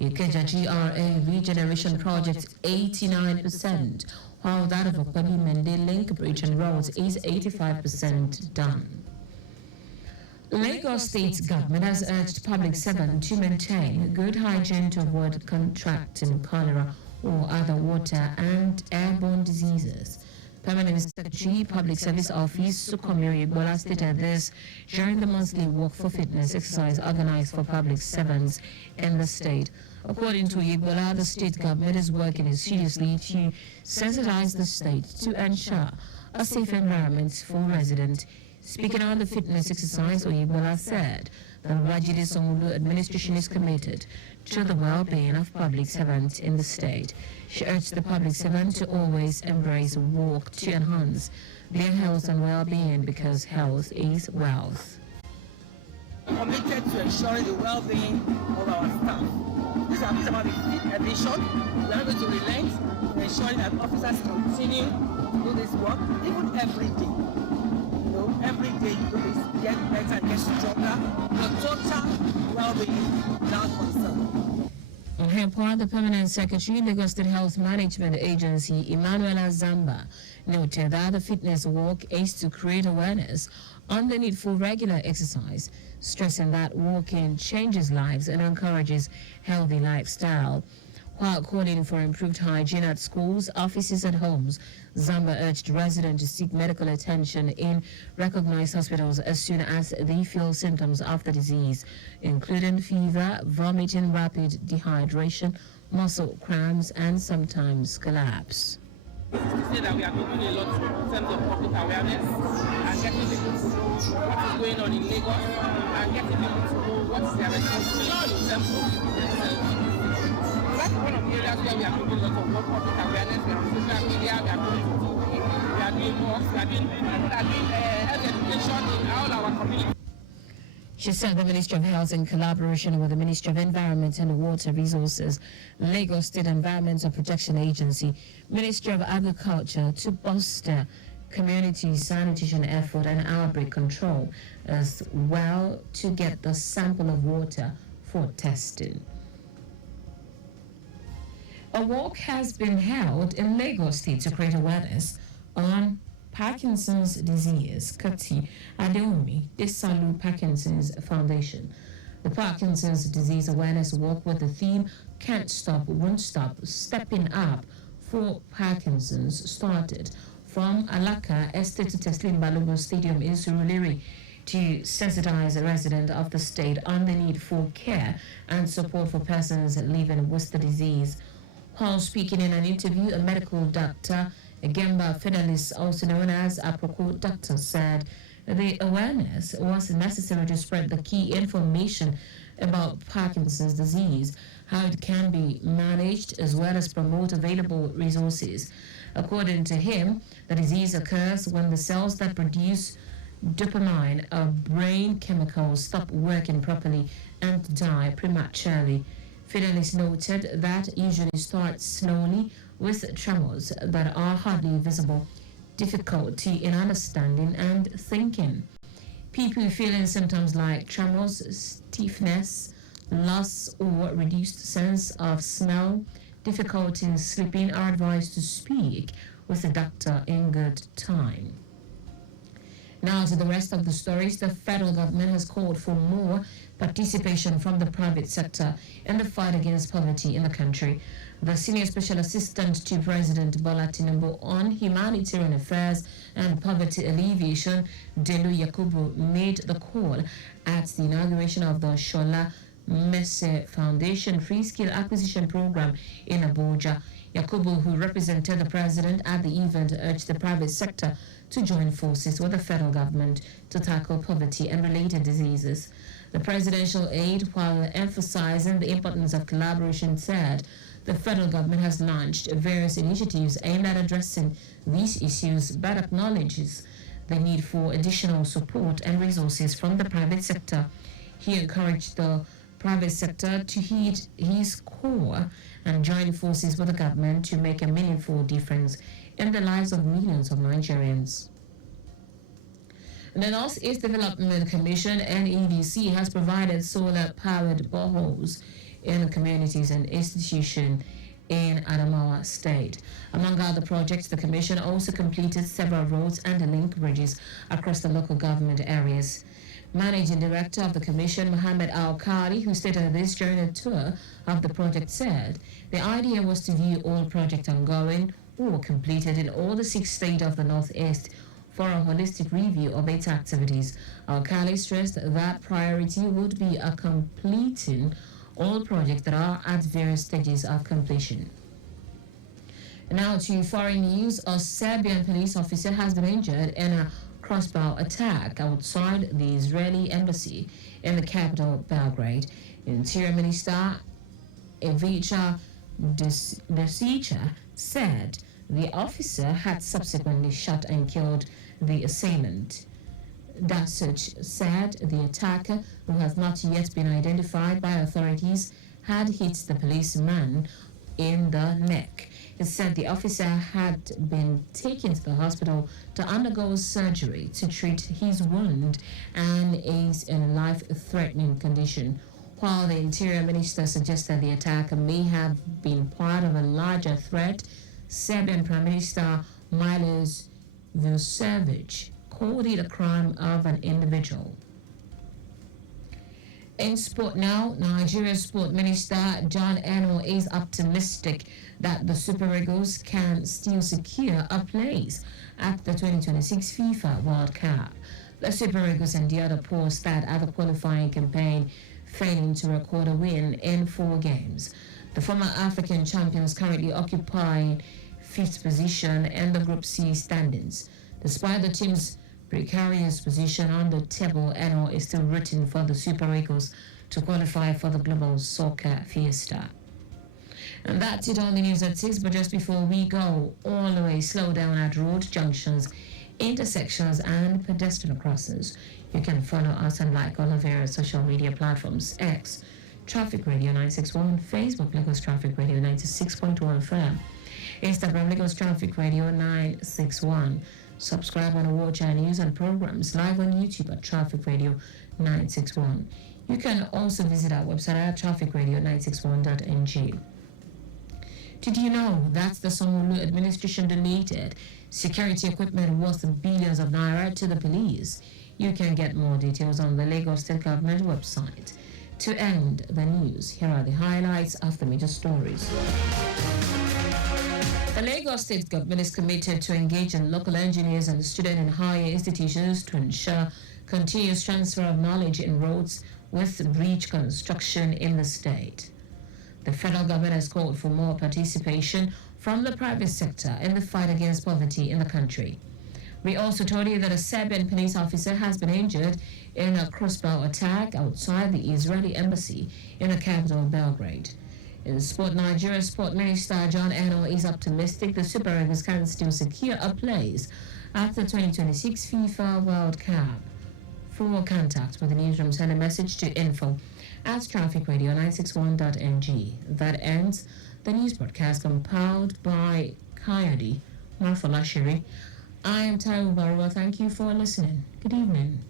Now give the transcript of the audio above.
Ikeja GRA regeneration project 89%, while that of Okwabi Mende Link Bridge and Roads is 85% done. Lagos State government has urged public servants to maintain good hygiene to avoid contracting cholera or other water and airborne diseases. Permanent Secretary, Public Service Office, Sukomiri Bola stated this during the monthly Walk for Fitness exercise organized for public servants in the state. According to Igbola, the state government is working seriously to sensitize the state to ensure a safe environment for residents. Speaking on the fitness exercise, Oyebola said the Wajide Sanwo-Olu administration is committed to the well-being of public servants in the state. She urged the public servants to always embrace walk to enhance their health and well-being because health is wealth. Committed to ensuring the well-being of our staff. This is about the fifth edition. We are going to relent in ensuring that officers continue to do this work, even every day. Every day you do this, get better and get stronger. Your total well-being without concern. On her part, the Permanent Secretary, Lagos State Health Management Agency, Emmanuela Zamba, noted that the fitness walk is to create awareness on the need for regular exercise, stressing that walking changes lives and encourages healthy lifestyle. While calling for improved hygiene at schools, offices, and homes, Zamba urged residents to seek medical attention in recognized hospitals as soon as they feel symptoms of the disease, including fever, vomiting, rapid dehydration, muscle cramps, and sometimes collapse. To say that we are doing a lot in terms of public awareness and getting people to know what is going on in Lagos and getting people to know what is their responsibility in terms of that's one of the areas where we are doing a lot of work, public awareness. We are on social media, we are doing walks, we are doing health education in all our communities. She said the Ministry of Health, in collaboration with the Ministry of Environment and Water Resources, Lagos State Environmental Protection Agency, Ministry of Agriculture, to bolster community sanitation effort and outbreak control, as well to get the sample of water for testing. A walk has been held in Lagos State to create awareness on Parkinson's disease. Kati Adeomi, Desalu Parkinson's Foundation. The Parkinson's Disease Awareness Walk with the theme Can't Stop, Won't Stop, Stepping Up for Parkinson's started from Alaka Estate to Teslim Balogun Stadium in Surulere to sensitize a resident of the state on the need for care and support for persons living with the disease. While speaking in an interview, a medical doctor, Gemba Fidelis, also known as Aproko Doctor, said the awareness was necessary to spread the key information about Parkinson's disease, how it can be managed, as well as promote available resources. According to him, the disease occurs when the cells that produce dopamine, a brain chemical, stop working properly and die prematurely. Fidelis noted that usually starts slowly with tremors that are hardly visible, difficulty in understanding and thinking. People feeling symptoms like tremors, stiffness, loss or reduced sense of smell, difficulty in sleeping are advised to speak with the doctor in good time. Now to the rest of the stories. The federal government has called for more participation from the private sector in the fight against poverty in the country. The Senior Special Assistant to President Bola Tinubu on Humanitarian Affairs and Poverty Alleviation, Delu Yakubu, made the call at the inauguration of the Shola Messe Foundation Free Skill Acquisition Program in Abuja. Yakubu, who represented the president at the event, urged the private sector to join forces with the federal government to tackle poverty and related diseases. The presidential aide, while emphasizing the importance of collaboration, said the federal government has launched various initiatives aimed at addressing these issues, but acknowledges the need for additional support and resources from the private sector. He encouraged the private sector to heed his core and join forces with the government to make a meaningful difference in the lives of millions of Nigerians. The Northeast Development Commission (NEDC) has provided solar-powered boreholes in communities and institutions in Adamawa State. Among other projects, the Commission also completed several roads and link bridges across the local government areas. Managing Director of the Commission, Mohammed Al-Kali, who stated this during a tour of the project, said the idea was to view all projects ongoing or completed in all the 6 states of the Northeast for a holistic review of its activities. Al-Kali stressed that priority would be completing all projects that are at various stages of completion. Now to foreign news. A Serbian police officer has been injured in a crossbow attack outside the Israeli embassy in the capital, Belgrade. Interior Minister Ivica Desica said the officer had subsequently shot and killed the assailant. Dasic said the attacker, who has not yet been identified by authorities, had hit the policeman in the neck. He said the officer had been taken to the hospital to undergo surgery to treat his wound and is in a life-threatening condition. While the Interior Minister suggested the attack may have been part of a larger threat, Serbian Prime Minister Milos Vucevic called it a crime of an individual. In sport now, Nigeria's Sport Minister John Eno is optimistic that the Super Eagles can still secure a place at the 2026 FIFA World Cup. The Super Eagles and the other poor start at the qualifying campaign, failing to record a win in 4 games. The former African champions currently occupying 5th position in the Group C standings. Despite the team's precarious position on the table, Eno is still rooting for the Super Eagles to qualify for the Global Soccer Fiesta. And that's it on the news at 6, but just before we go, always slow down at road junctions, intersections and pedestrian crossings. You can follow us and like all of our social media platforms: X, Traffic Radio 961, Facebook, Lagos Traffic Radio 96.1 FM, Instagram, Lagos Traffic Radio 961. Subscribe and watch our news and programs live on YouTube at Traffic Radio 961. You can also visit our website at trafficradio961.ng. Did you know that the Sanwo-Olu administration donated security equipment worth billions of naira to the police? You can get more details on the Lagos State Government website. To end the news, here are the highlights of the major stories. The Lagos State Government is committed to engage in local engineers and student and higher institutions to ensure continuous transfer of knowledge in roads with bridge construction in the state. The federal government has called for more participation from the private sector in the fight against poverty in the country. We also told you that a Serbian police officer has been injured in a crossbow attack outside the Israeli embassy in the capital, Belgrade. In sport, Nigeria's Sport Minister John Eno is optimistic the Super Eagles can still secure a place at the 2026 FIFA World Cup. For contact with the newsroom, send a message to info@trafficradio961.ng. That ends the news broadcast compiled by Kayode Marfolashiri. I am Taiwo Baruwa. Thank you for listening. Good evening.